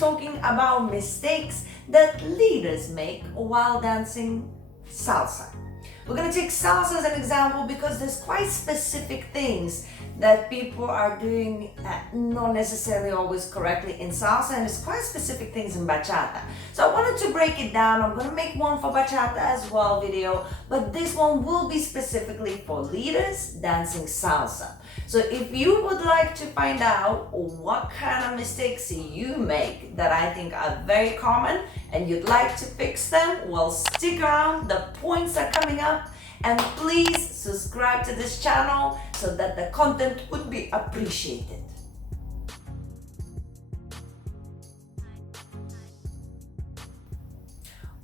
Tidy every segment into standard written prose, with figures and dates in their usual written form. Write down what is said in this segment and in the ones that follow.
talking about mistakes that leaders make while dancing salsa. We're going to take salsa as an example because there's quite specific things that people are doing not necessarily always correctly in salsa, and there's quite specific things in bachata. So I wanted to break it down. I'm going to make one for bachata as well video, but this one will be specifically for leaders dancing salsa. So if you would like to find out what kind of mistakes you make that I think are very common and you'd like to fix them, well, stick around. The points are coming up. And please subscribe to this channel so that the content would be appreciated.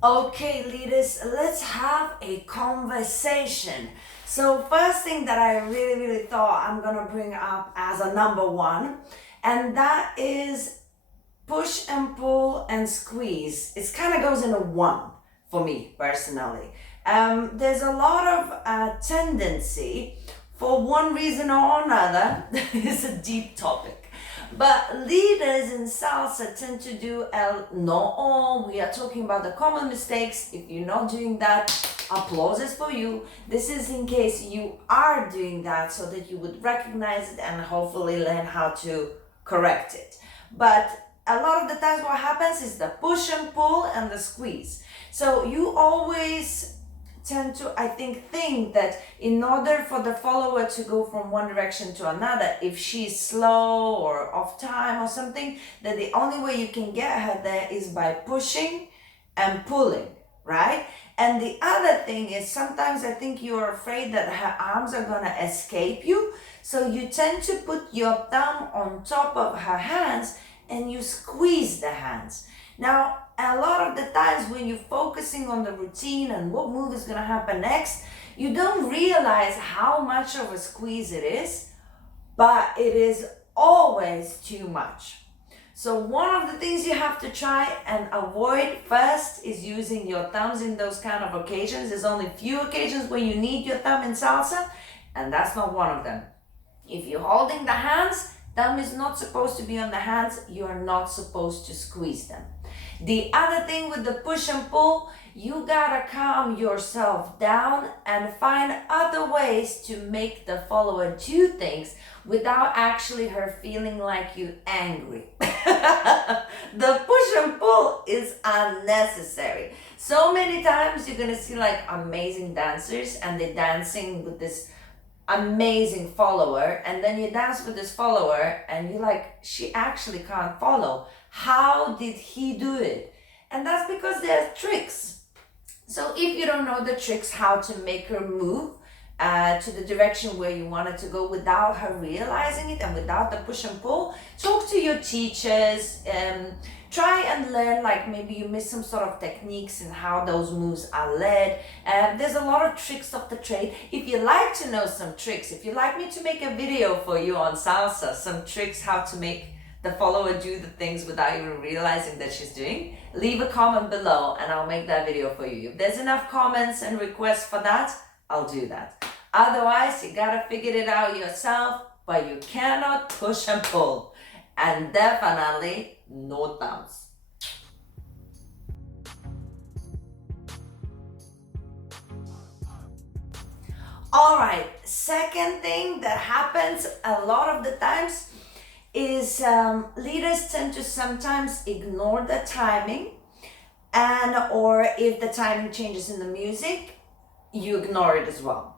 Okay, leaders, let's have a conversation. So first thing that I really thought I'm gonna bring up as a number one, and that is push and pull and squeeze. It kind of goes in a one for me personally. There's a lot of tendency for one reason or another. It's a deep topic, but leaders in salsa tend to do not all. We are talking about the common mistakes. If you're not doing that, applause is for you. This is in case you are doing that so that you would recognize it and hopefully learn how to correct it. But a lot of the times what happens is the push and pull and the squeeze. So you always tend to, I think that in order for the follower to go from one direction to another, if she's slow or off time or something, that the only way you can get her there is by pushing and pulling, right? And the other thing is sometimes I think you're afraid that her arms are gonna escape you, so you tend to put your thumb on top of her hands and you squeeze the hands. Now, a lot of the times when you're focusing on the routine and what move is going to happen next, you don't realize how much of a squeeze it is, but it is always too much. So one of the things you have to try and avoid first is using your thumbs in those kind of occasions. There's only few occasions where you need your thumb in salsa, and that's not one of them. If you're holding the hands, thumb is not supposed to be on the hands. You are not supposed to squeeze them. The other thing with the push and pull, you gotta calm yourself down and find other ways to make the follower do things without actually her feeling like you angry. The push and pull is unnecessary. So many times you're gonna see like amazing dancers and they're dancing with this amazing follower, and then you dance with this follower and you're like, she actually can't follow. How did he do it? And that's because there's tricks. So if you don't know the tricks, how to make her move to the direction where you want her to go without her realizing it and without the push and pull, talk to your teachers. Try and learn, like maybe you miss some sort of techniques in how those moves are led. There's a lot of tricks of the trade. If you like to know some tricks, if you'd like me to make a video for you on salsa, some tricks how to make the follower do the things without even realizing that she's doing, leave a comment below and I'll make that video for you. If there's enough comments and requests for that, I'll do that. Otherwise, you gotta figure it out yourself, but you cannot push and pull. And definitely no thumbs. All right, second thing that happens a lot of the times is leaders tend to sometimes ignore the timing, and or if the timing changes in the music, you ignore it as well.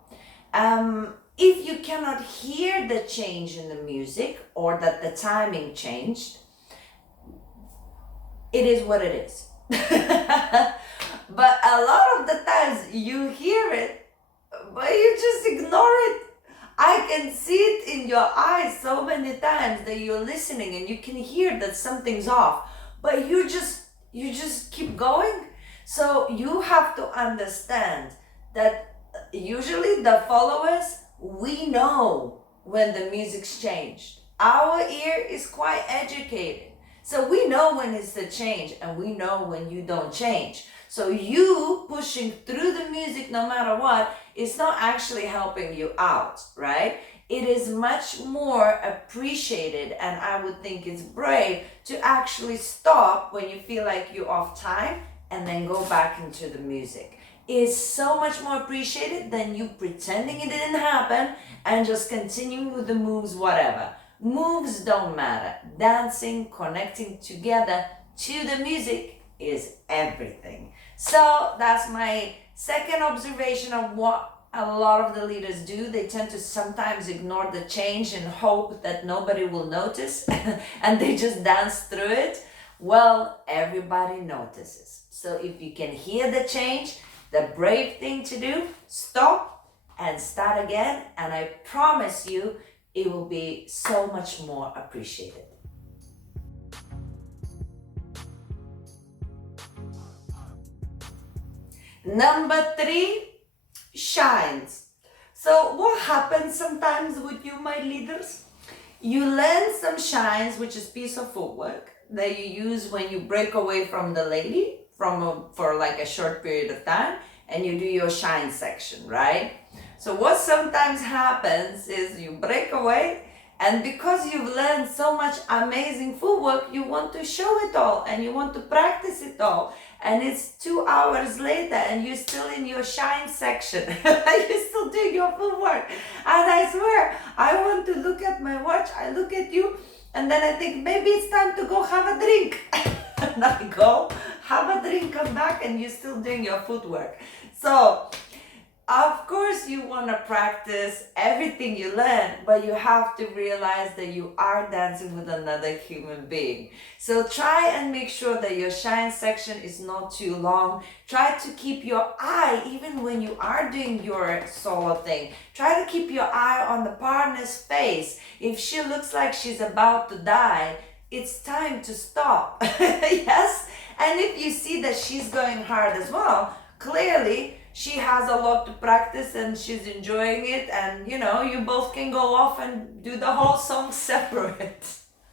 If you cannot hear the change in the music or that the timing changed, it is what it is. But a lot of the times you hear it, but you just ignore it. I can see it in your eyes so many times that you're listening and you can hear that something's off, but you just keep going. So you have to understand that usually the followers, we know when the music's changed. Our ear is quite educated. So we know when it's the change and we know when you don't change. So you pushing through the music no matter what is not actually helping you out, right? it is much more appreciated, and I would think it's brave to actually stop when you feel like you're off time and then go back into the music. Is so much more appreciated than you pretending it didn't happen and just continuing with the moves, whatever. Moves don't matter. Dancing, connecting together to the music is everything. So that's my second observation of what a lot of the leaders do. They tend to sometimes ignore the change and hope that nobody will notice and they just dance through it. Well, everybody notices. So if you can hear the change, the brave thing to do, stop and start again, and I promise you it will be so much more appreciated. Number 3, shines. So what happens sometimes with you, my leaders? You learn some shines, which is piece of footwork that you use when you break away from the lady for like a short period of time, and you do your shine section, right? So what sometimes happens is you break away, and because you've learned so much amazing footwork, you want to show it all and you want to practice it all. And it's 2 hours later and you're still in your shine section. You're still doing your footwork. And I swear, I want to look at my watch, I look at you, and then I think maybe it's time to go have a drink. And I go, have a drink, come back, and you're still doing your footwork. So, of course you want to practice everything you learn, but you have to realize that you are dancing with another human being. So try and make sure that your shine section is not too long. Try to keep your eye, even when you are doing your solo thing, try to keep your eye on the partner's face. If she looks like she's about to die, it's time to stop. Yes? And if you see that she's going hard as well, clearly she has a lot to practice and she's enjoying it, and you both can go off and do the whole song separate.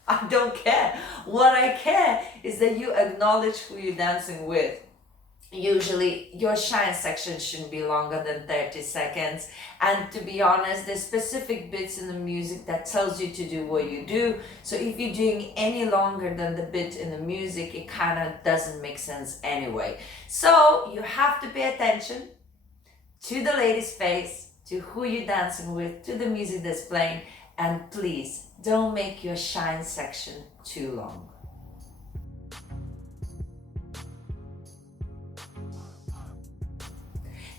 I don't care. What I care is that you acknowledge who you're dancing with. Usually your shine section shouldn't be longer than 30 seconds, and to be honest, there's specific bits in the music that tells you to do what you do. So if you're doing any longer than the bit in the music, it kind of doesn't make sense anyway. So you have to pay attention to the lady's face, to who you're dancing with, to the music that's playing, and please don't make your shine section too long.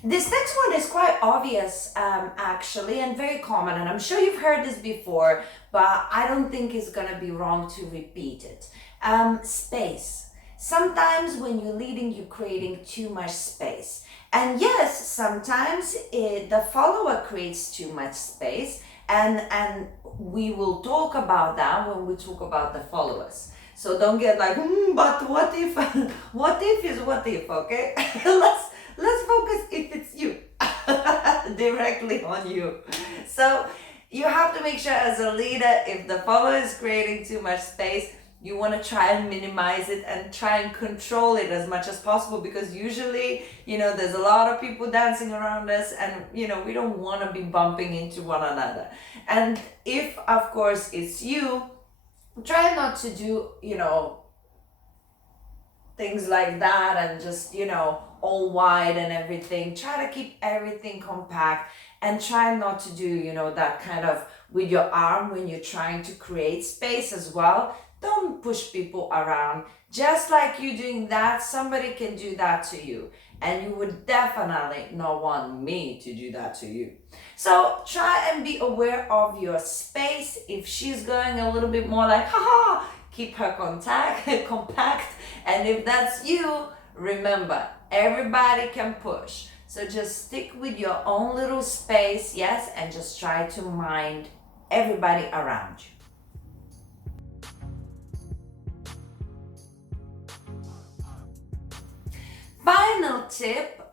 This next one is quite obvious, actually, and very common, and I'm sure you've heard this before, but I don't think it's gonna be wrong to repeat it. Space. Sometimes when you're leading, you're creating too much space. And yes, sometimes the follower creates too much space, and we will talk about that when we talk about the followers. So don't get like, but what if, what if is what if, okay? Let's focus if it's you, directly on you. So you have to make sure as a leader, if the follower is creating too much space, you want to try and minimize it and try and control it as much as possible, because usually, there's a lot of people dancing around us, and, we don't want to be bumping into one another. And if, of course, it's you, try not to do, things like that and just, all wide and everything. Try to keep everything compact and try not to do, that kind of with your arm when you're trying to create space as well. Don't push people around. Just like you doing that, somebody can do that to you. And you would definitely not want me to do that to you. So try and be aware of your space. If she's going a little bit more like, haha, keep her compact. And if that's you, remember, everybody can push. So just stick with your own little space, yes, and just try to mind everybody around you. Final tip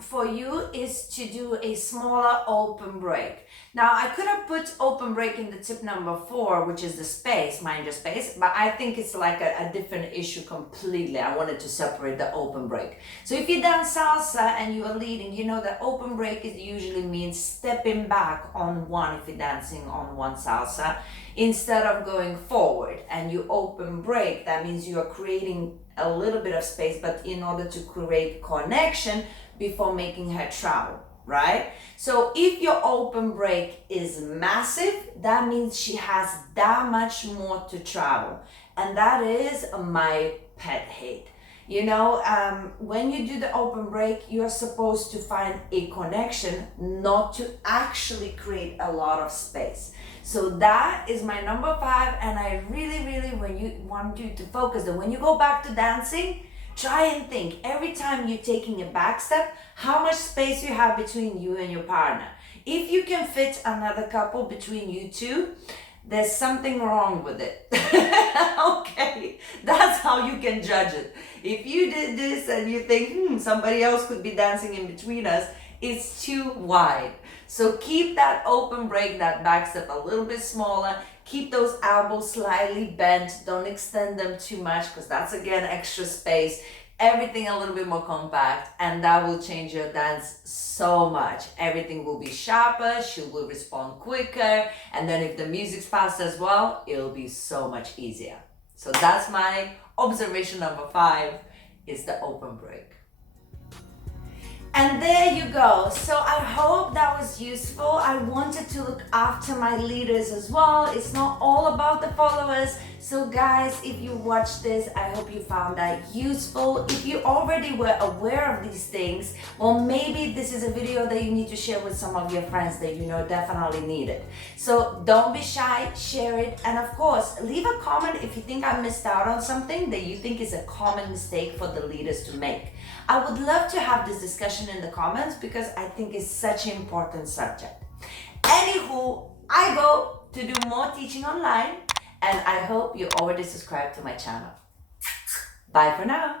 for you is to do a smaller open break. Now, I could have put open break in the tip number 4, which is the space, mind your space, but I think it's like a different issue completely. I wanted to separate the open break. So if you dance salsa and you are leading, you know that open break is usually means stepping back on one if you're dancing on one salsa instead of going forward. And you open break, that means you are creating a little bit of space, but in order to create connection before making her travel, right? So if your open break is massive, that means she has that much more to travel. And that is my pet hate. You know, when you do the open break, you're supposed to find a connection, not to actually create a lot of space. So that is my number 5, and I really, when you want you to focus, that when you go back to dancing, try and think every time you're taking a back step, how much space you have between you and your partner. If you can fit another couple between you two, there's something wrong with it. Okay, that's how you can judge it. If you did this and you think, somebody else could be dancing in between us, it's too wide. So keep that open break, that back step a little bit smaller. Keep those elbows slightly bent. Don't extend them too much because that's again extra space. Everything a little bit more compact, and that will change your dance so much. Everything will be sharper, she will respond quicker, and then if the music's fast as well, it'll be so much easier. So that's my observation number 5, is the open break. And there you go. So I hope that was useful. I wanted to look after my leaders as well. It's not all about the followers. So guys, if you watch this, I hope you found that useful. If you already were aware of these things, well, maybe this is a video that you need to share with some of your friends that you know definitely need it. So don't be shy, share it. And of course, leave a comment if you think I missed out on something that you think is a common mistake for the leaders to make. I would love to have this discussion in the comments because I think it's such an important subject. Anywho, I go to do more teaching online, and I hope you already subscribed to my channel. Bye for now.